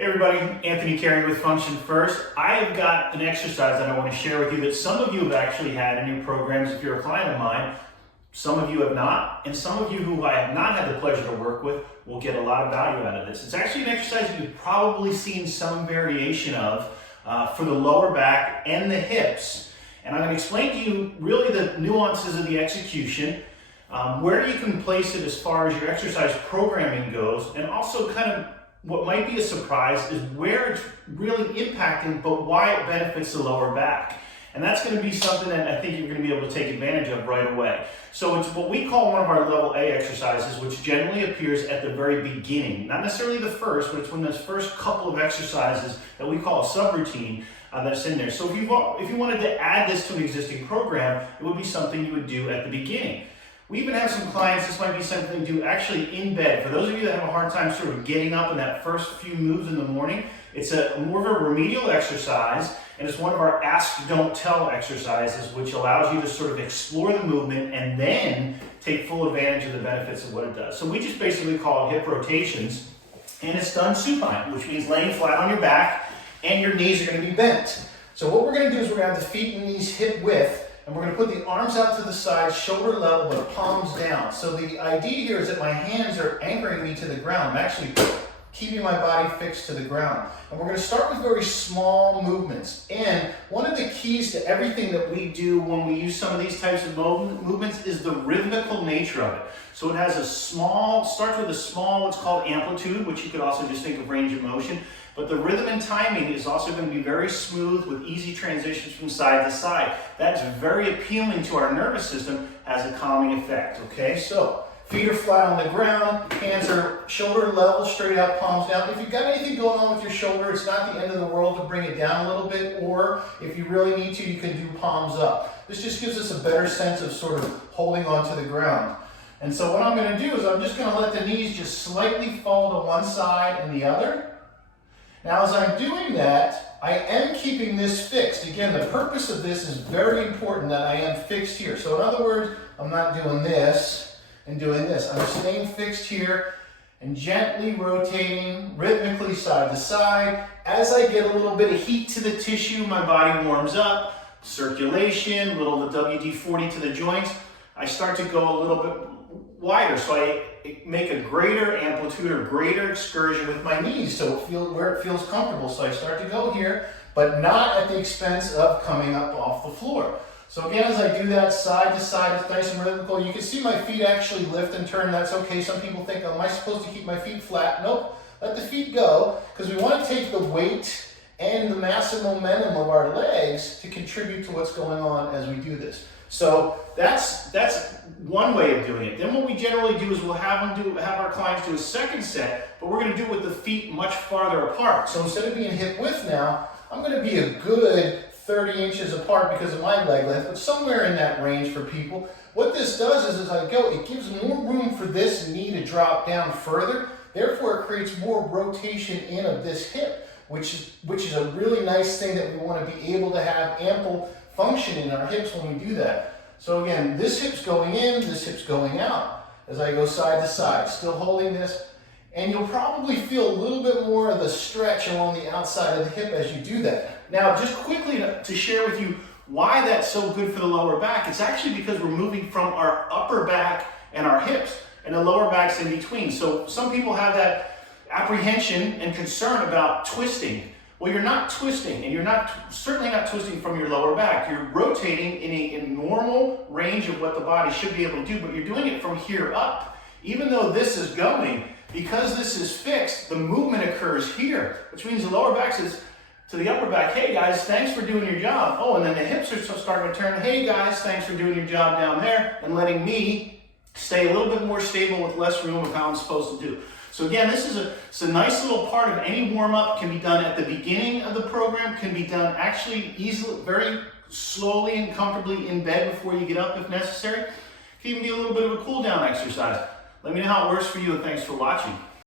Hey everybody, Anthony Carey with Function First. I've got an exercise that I want to share with you that some of you have actually had in your programs if you're a client of mine. Some of you have not, and some of you who I have not had the pleasure to work with will get a lot of value out of this. It's actually an exercise you've probably seen some variation of for the lower back and the hips. And I'm going to explain to you really the nuances of the execution, where you can place it as far as your exercise programming goes, and also kind of what might be a surprise is where it's really impacting, but why it benefits the lower back. And that's going to be something that I think you're going to be able to take advantage of right away. So it's what we call one of our level A exercises, which generally appears at the very beginning. Not necessarily the first, but it's when those first couple of exercises that we call a subroutine that's in there. So if you wanted to add this to an existing program, it would be something you would do at the beginning. We even have some clients, this might be something to do actually in bed. For those of you that have a hard time sort of getting up in that first few moves in the morning, it's more of a remedial exercise, and it's one of our ask, don't tell exercises, which allows you to sort of explore the movement and then take full advantage of the benefits of what it does. So we just basically call it hip rotations, and it's done supine, which means laying flat on your back, and your knees are going to be bent. So what we're going to do is we're going to have the feet and knees hip width, and we're going to put the arms out to the side, shoulder level, but palms down. So the idea here is that my hands are anchoring me to the ground. I'm actually keeping my body fixed to the ground. And we're going to start with very small movements. And one of the keys to everything that we do when we use some of these types of movements is the rhythmical nature of it. So it has starts with a small, what's called amplitude, which you could also just think of range of motion. But the rhythm and timing is also going to be very smooth with easy transitions from side to side. That's very appealing to our nervous system, has a calming effect. Okay, so feet are flat on the ground, hands are shoulder level, straight out, palms down. If you've got anything going on with your shoulder, it's not the end of the world to bring it down a little bit, or if you really need to, you can do palms up. This just gives us a better sense of sort of holding on to the ground. And so what I'm going to do is I'm just going to let the knees just slightly fall to one side and the other. Now, as I'm doing that, I am keeping this fixed. Again, the purpose of this is very important that I am fixed here. So in other words, I'm not doing this and doing this. I'm staying fixed here and gently rotating rhythmically side to side. As I get a little bit of heat to the tissue, my body warms up, circulation, a little of the WD-40 to the joints. I start to go a little bit wider, so I make a greater amplitude or greater excursion with my knees, so where it feels comfortable. So I start to go here, but not at the expense of coming up off the floor. So again, as I do that side to side, it's nice and rhythmical. You can see my feet actually lift and turn. That's okay. Some people think, am I supposed to keep my feet flat? Nope. Let the feet go, because we want to take the weight and the massive momentum of our legs to contribute to what's going on as we do this. So that's one way of doing it. Then what we generally do is we'll have our clients do a second set, but we're going to do it with the feet much farther apart. So instead of being hip width now, I'm going to be a good 30 inches apart because of my leg length, but somewhere in that range for people. What this does is as I go, it gives more room for this knee to drop down further. Therefore, it creates more rotation in of this hip, which is a really nice thing that we want to be able to have ample function in our hips when we do that. So again, this hip's going in, this hip's going out as I go side to side, still holding this. And you'll probably feel a little bit more of the stretch along the outside of the hip as you do that. Now, just quickly to share with you why that's so good for the lower back, it's actually because we're moving from our upper back and our hips, and the lower back's in between. So some people have that apprehension and concern about twisting. Well, you're not twisting, and you're certainly not twisting from your lower back. You're rotating in a normal range of what the body should be able to do, but you're doing it from here up. Even though this is going, because this is fixed, the movement occurs here, which means the lower back says to the upper back, hey guys, thanks for doing your job. Oh, and then the hips are starting to turn, hey guys, thanks for doing your job down there, and letting me stay a little bit more stable with less room of how I'm supposed to do. So again, this is a nice little part of any warm-up. Can be done at the beginning of the program, can be done actually easily, very slowly and comfortably in bed before you get up if necessary. It can even be a little bit of a cool down exercise. Let me know how it works for you, and thanks for watching.